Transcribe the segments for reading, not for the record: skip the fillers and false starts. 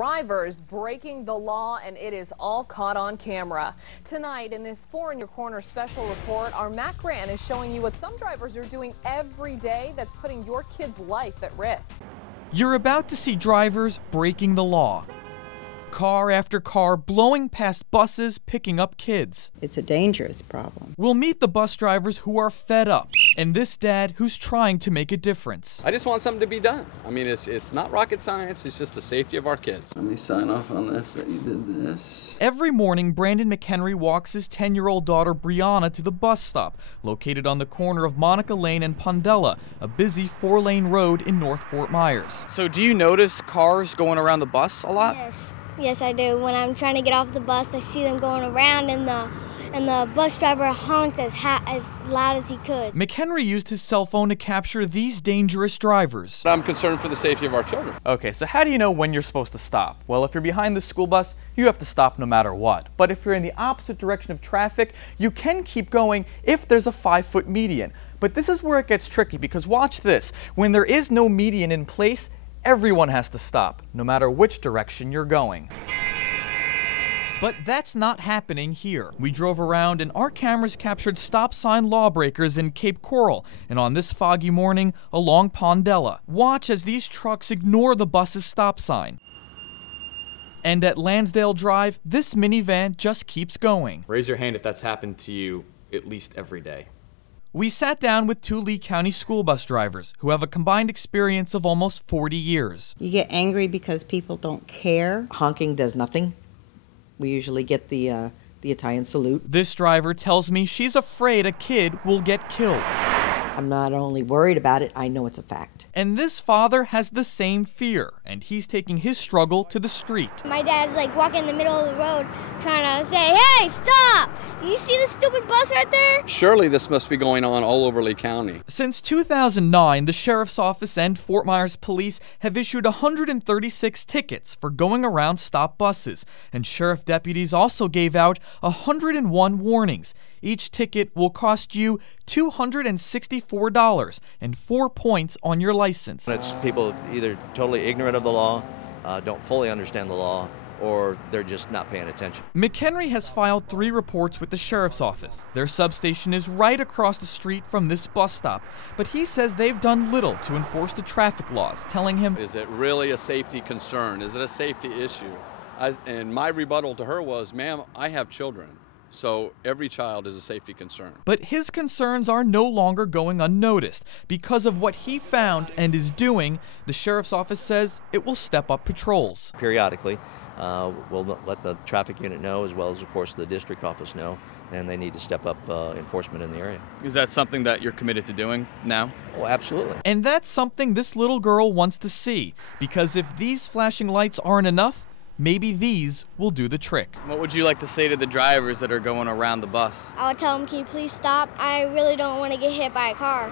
drivers breaking the law, and it is all caught on camera. Tonight, in this 4 in Your Corner special report, our Matt Grant is showing you what some drivers are doing every day that's putting your kid's life at risk. You're about to see drivers breaking the law. Car after car blowing past buses, picking up kids. It's a dangerous problem. We'll meet the bus drivers who are fed up, and this dad who's trying to make a difference. I just want something to be done. I mean, it's not rocket science, it's just the safety of our kids. Let me sign off on this, that you did this. Every morning, Brandon McHenry walks his 10-year-old daughter Brianna to the bus stop, located on the corner of Monica Lane and Pondella, a busy 4-lane road in North Fort Myers. So do you notice cars going around the bus a lot? Yes, I do. When I'm trying to get off the bus, I see them going around, and the bus driver honked as loud as he could. McHenry used his cell phone to capture these dangerous drivers. I'm concerned for the safety of our children. Okay, so how do you know when you're supposed to stop? Well, if you're behind the school bus, you have to stop no matter what. But if you're in the opposite direction of traffic, you can keep going if there's a 5-foot median. But this is where it gets tricky, because watch this. When there is no median in place, everyone has to stop, no matter which direction you're going. But that's not happening here. We drove around and our cameras captured stop sign lawbreakers in Cape Coral and on this foggy morning along Pondella. Watch as these trucks ignore the bus's stop sign. And at Lansdale Drive, this minivan just keeps going. Raise your hand if that's happened to you at least every day. We sat down with 2 Lee County school bus drivers who have a combined experience of almost 40 years. You get angry because people don't care. Honking does nothing. We usually get the Italian salute. This driver tells me she's afraid a kid will get killed. I'm not only worried about it, I know it's a fact. And this father has the same fear, and he's taking his struggle to the street. My dad's like walking in the middle of the road trying to say, "Hey, stop! You see this stupid bus right there?" Surely this must be going on all over Lee County. Since 2009, the Sheriff's Office and Fort Myers Police have issued 136 tickets for going around stop buses, and sheriff deputies also gave out 101 warnings. Each ticket will cost you $264 and 4 points on your license. It's people either totally ignorant of the law, don't fully understand the law, or they're just not paying attention. McHenry has filed 3 reports with the Sheriff's Office. Their substation is right across the street from this bus stop, but he says they've done little to enforce the traffic laws, telling him, "Is it really a safety concern? Is it a safety issue?" And my rebuttal to her was, "Ma'am, I have children. So every child is a safety concern." But his concerns are no longer going unnoticed. Because of what he found and is doing, the Sheriff's Office says it will step up patrols. Periodically, we'll let the traffic unit know, as well as, of course, the district office know, and they need to step up enforcement in the area. Is that something that you're committed to doing now? Oh, absolutely. And that's something this little girl wants to see, because if these flashing lights aren't enough, maybe these will do the trick. What would you like to say to the drivers that are going around the bus? I would tell them, "Can you please stop? I really don't want to get hit by a car."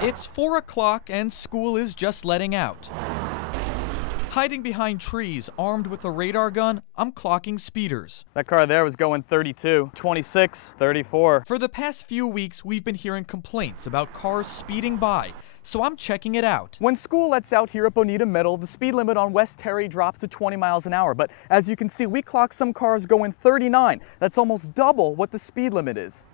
It's 4 o'clock and school is just letting out. Hiding behind trees, armed with a radar gun, I'm clocking speeders. That car there was going 32, 26, 34. For the past few weeks, we've been hearing complaints about cars speeding by, so I'm checking it out. When school lets out here at Bonita Middle, the speed limit on West Terry drops to 20 miles an hour. But as you can see, we clock some cars going 39. That's almost double what the speed limit is.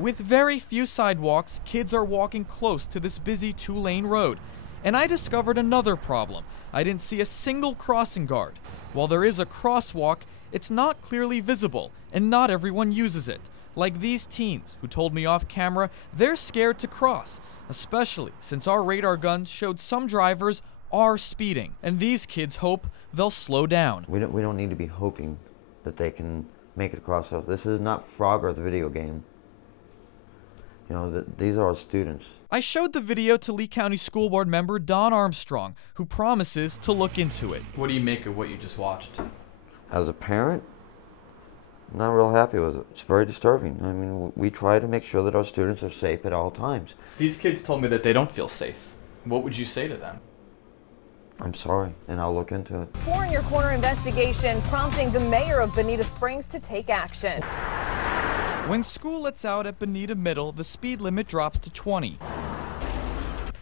With very few sidewalks, kids are walking close to this busy 2-lane road. And I discovered another problem. I didn't see a single crossing guard. While there is a crosswalk, it's not clearly visible, and not everyone uses it. Like these teens who told me off camera they're scared to cross, especially since our radar guns showed some drivers are speeding, and these kids hope they'll slow down. We don't need to be hoping that they can make it across us. This is not Frogger, the video game. You know, these are our students. I showed the video to Lee County School Board member Don Armstrong, who promises to look into it. What do you make of what you just watched? As a parent, I'm not real happy with it. It's very disturbing. I mean, we try to make sure that our students are safe at all times. These kids told me that they don't feel safe. What would you say to them? I'm sorry, and I'll look into it. 4 in Your Corner investigation prompting the mayor of Bonita Springs to take action. When school lets out at Bonita Middle, the speed limit drops to 20.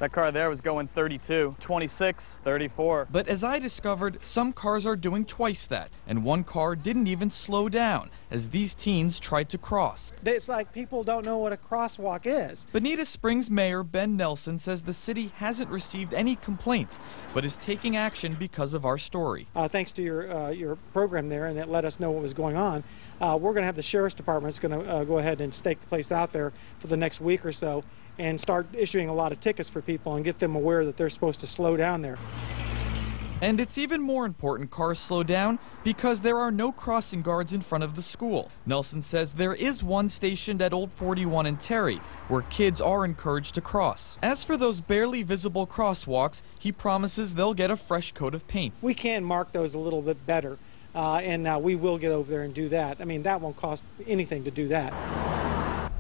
That car there was going 32, 26, 34. But as I discovered, some cars are doing twice that, and one car didn't even slow down as these teens tried to cross. It's like people don't know what a crosswalk is. Bonita Springs Mayor Ben Nelson says the city hasn't received any complaints, but is taking action because of our story. Thanks to your program there, and it let us know what was going on. We're going to have the Sheriff's Department going to go ahead and stake the place out there for the next week or so and start issuing a lot of tickets for people and get them aware that they're supposed to slow down there. And it's even more important cars slow down because there are no crossing guards in front of the school. Nelson says there is one stationed at Old 41 in Terry, where kids are encouraged to cross. As for those barely visible crosswalks, he promises they'll get a fresh coat of paint. We can mark those a little bit better, and we will get over there and do that. I mean, that won't cost anything to do that.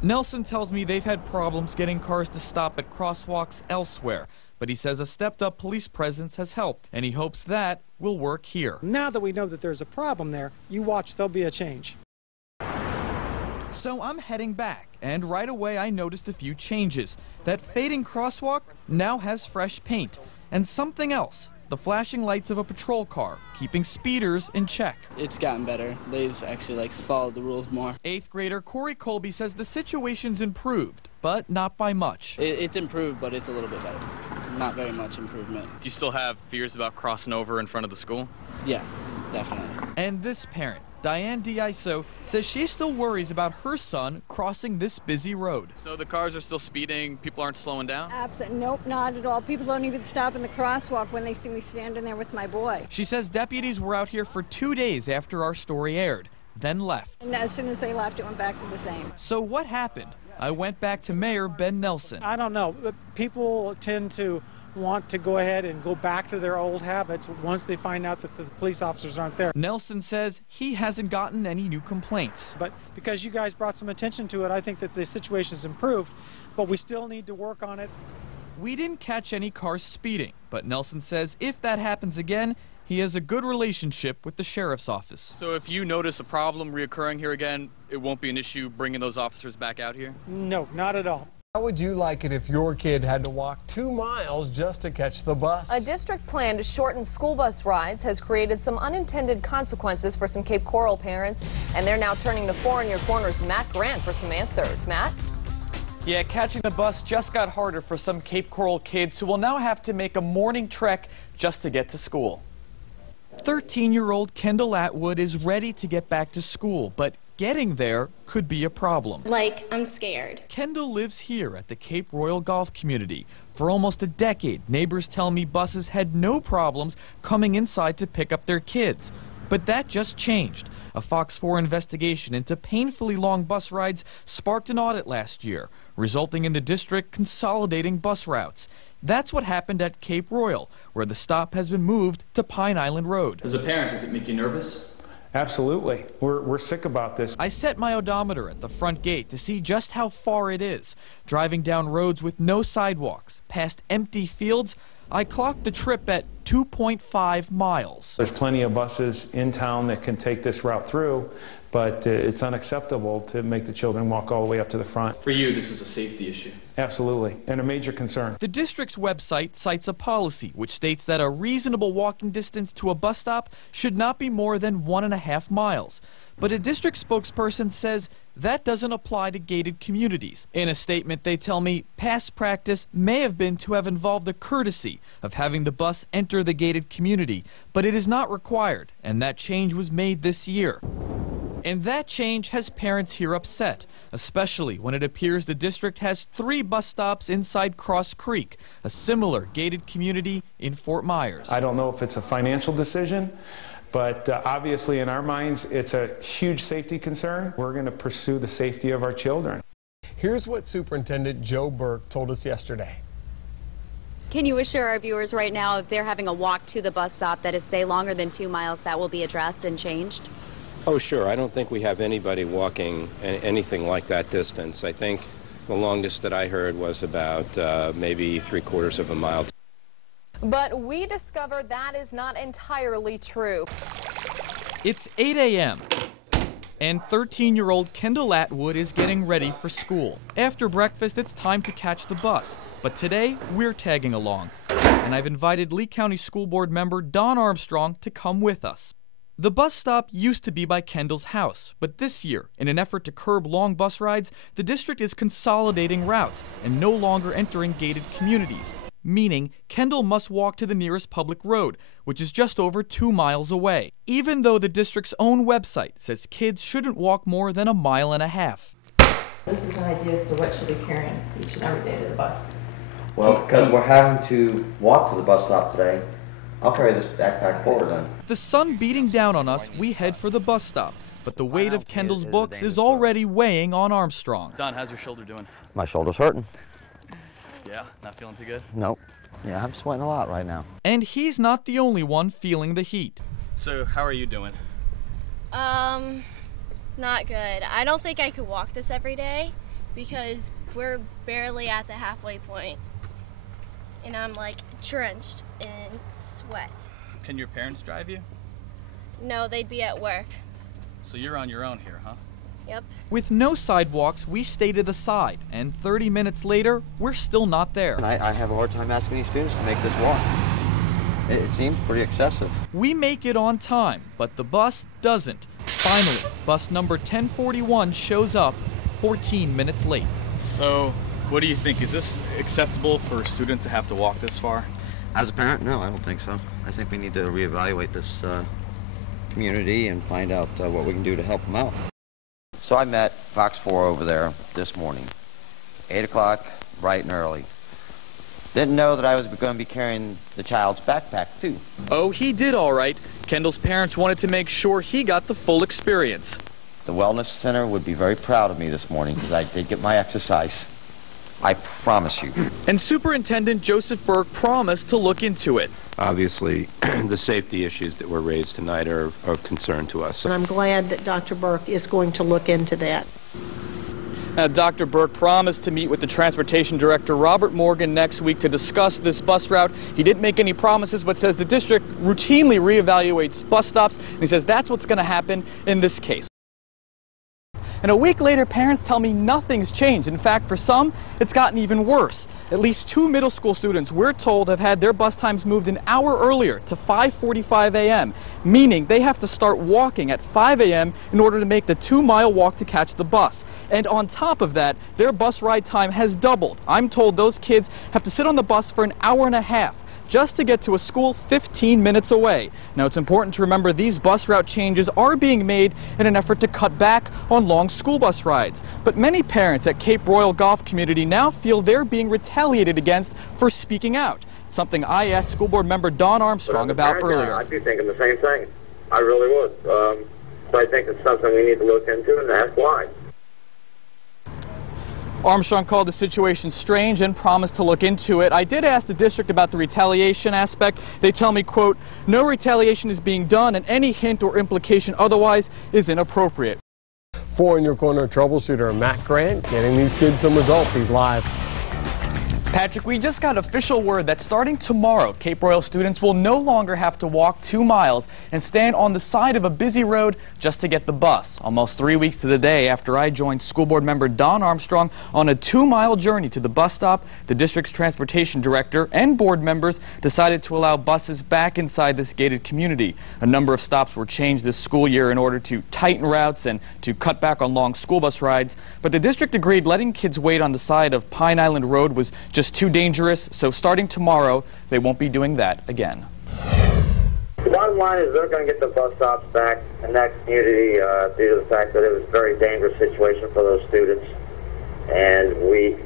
Nelson tells me they've had problems getting cars to stop at crosswalks elsewhere, but he says a stepped-up police presence has helped, and he hopes that will work here. Now that we know that there's a problem there, you watch, there'll be a change. So I'm heading back, and right away I noticed a few changes. That fading crosswalk now has fresh paint, and something else. The flashing lights of a patrol car, keeping speeders in check. It's gotten better. They've actually followed the rules more. 8th grader Corey Colby says the situation's improved, but not by much. It's improved, but it's a little bit better. Not very much improvement. Do you still have fears about crossing over in front of the school? Yeah, definitely. And this parent, Diane Diiso, says she still worries about her son crossing this busy road. So the cars are still speeding, people aren't slowing down? Absolutely, nope, not at all. People don't even stop in the crosswalk when they see me standing there with my boy. She says deputies were out here for 2 days after our story aired, then left. And as soon as they left, it went back to the same. So what happened? I went back to Mayor Ben Nelson. I don't know. People tend to want to go ahead and go back to their old habits once they find out that the police officers aren't there. Nelson says he hasn't gotten any new complaints. But because you guys brought some attention to it, I think that the situation's improved, but we still need to work on it. We didn't catch any cars speeding, but Nelson says if that happens again, he has a good relationship with the sheriff's office. So if you notice a problem reoccurring here again, it won't be an issue bringing those officers back out here? No, not at all. How would you like it if your kid had to walk 2 miles just to catch the bus? A district plan to shorten school bus rides has created some unintended consequences for some Cape Coral parents, and they're now turning to 4 in Your Corner's Matt Grant for some answers. Matt? Yeah, catching the bus just got harder for some Cape Coral kids who will now have to make a morning trek just to get to school. 13-year-old Kendall Atwood is ready to get back to school, but getting there could be a problem. I'm scared. Kendall lives here at the Cape Royal Golf Community. For almost a decade, neighbors tell me buses had no problems coming inside to pick up their kids. But that just changed. A Fox 4 investigation into painfully long bus rides sparked an audit last year, resulting in the district consolidating bus routes. That's what happened at Cape Royal, where the stop has been moved to Pine Island Road. As a parent, does it make you nervous? Absolutely. We're sick about this. I set my odometer at the front gate to see just how far it is. Driving down roads with no sidewalks, past empty fields, I clocked the trip at 2.5 miles. There's plenty of buses in town that can take this route through, but it's unacceptable to make the children walk all the way up to the front. For you, this is a safety issue. Absolutely, and a major concern. The district's website cites a policy which states that a reasonable walking distance to a bus stop should not be more than 1.5 miles. But a district spokesperson says that doesn't apply to gated communities. In a statement, they tell me past practice may have been to have involved the courtesy of having the bus enter the gated community, but it is not required, and that change was made this year. And that change has parents here upset, especially when it appears the district has 3 bus stops inside Cross Creek, a similar gated community in Fort Myers. I don't know if it's a financial decision, but obviously in our minds it's a huge safety concern. We're going to pursue the safety of our children. Here's what Superintendent Joe Burke told us yesterday. Can you assure our viewers right now if they're having a walk to the bus stop that is, say, longer than 2 miles, that will be addressed and changed? Oh, sure. I don't think we have anybody walking anything like that distance. I think the longest that I heard was about maybe 3/4 of a mile. But we discovered that is not entirely true. It's 8 a.m. And 13-year-old Kendall Atwood is getting ready for school. After breakfast, it's time to catch the bus. But today, we're tagging along. And I've invited Lee County School Board member Don Armstrong to come with us. The bus stop used to be by Kendall's house, but this year, in an effort to curb long bus rides, the district is consolidating routes and no longer entering gated communities, meaning Kendall must walk to the nearest public road, which is just over 2 miles away, even though the district's own website says kids shouldn't walk more than 1.5 miles. This is an idea as to what should be carrying each and every day to the bus. Well, because we're having to walk to the bus stop today, I'll carry this backpack forward then. The sun beating down on us, we head for the bus stop, but the weight of Kendall's books is already weighing on Armstrong. Don, how's your shoulder doing? My shoulder's hurting. Yeah, not feeling too good? Nope. Yeah, I'm sweating a lot right now. And he's not the only one feeling the heat. So, how are you doing? Not good. I don't think I could walk this every day because we're barely at the halfway point. And I'm like drenched in sweat. Can your parents drive you? No, they'd be at work. So you're on your own here, huh? Yep. With no sidewalks, we stay to the side, and 30 minutes later, we're still not there. I have a hard time asking these students to make this walk. It seems pretty excessive. We make it on time, but the bus doesn't. Finally, bus number 1041 shows up 14 minutes late. So, what do you think? Is this acceptable for a student to have to walk this far? As a parent, no, I don't think so. I think we need to reevaluate this community and find out what we can do to help them out. So I met Fox 4 over there this morning, 8 o'clock, bright and early. Didn't know that I was going to be carrying the child's backpack, too. Oh, he did all right. Kendall's parents wanted to make sure he got the full experience. The Wellness Center would be very proud of me this morning because I did get my exercise. I promise you. And Superintendent Joseph Burke promised to look into it. Obviously, the safety issues that were raised tonight are of concern to us. And I'm glad that Dr. Burke is going to look into that. Now, Dr. Burke promised to meet with the Transportation Director, Robert Morgan, next week to discuss this bus route. He didn't make any promises, but says the district routinely reevaluates bus stops, and he says that's what's going to happen in this case. And a week later, parents tell me nothing's changed. In fact, for some, it's gotten even worse. At least 2 middle school students, we're told, have had their bus times moved an hour earlier to 5:45 a.m., meaning they have to start walking at 5 a.m. in order to make the 2-mile walk to catch the bus. And on top of that, their bus ride time has doubled. I'm told those kids have to sit on the bus for an hour and a half just to get to a school 15 minutes away. Now, it's important to remember these bus route changes are being made in an effort to cut back on long school bus rides. But many parents at Cape Royal Golf Community now feel they're being retaliated against for speaking out, something I asked School Board member Don Armstrong about earlier. I'd be thinking the same thing. I really would. So I think it's something we need to look into and ask why. Armstrong called the situation strange and promised to look into it. I did ask the district about the retaliation aspect. They tell me, quote, no retaliation is being done and any hint or implication otherwise is inappropriate. 4 in Your Corner troubleshooter Matt Grant getting these kids some results. He's live. Patrick, we just got official word that starting tomorrow, Cape Royal students will no longer have to walk 2 miles and stand on the side of a busy road just to get the bus. Almost 3 weeks to the day after I joined School Board member Don Armstrong on a 2-mile journey to the bus stop, the district's transportation director and board members decided to allow buses back inside this gated community. A number of stops were changed this school year in order to tighten routes and to cut back on long school bus rides, but the district agreed letting kids wait on the side of Pine Island Road was just too dangerous, so starting tomorrow, they won't be doing that again. The bottom line is they're going to get the bus stops back in that community due to the fact that it was a very dangerous situation for those students. And we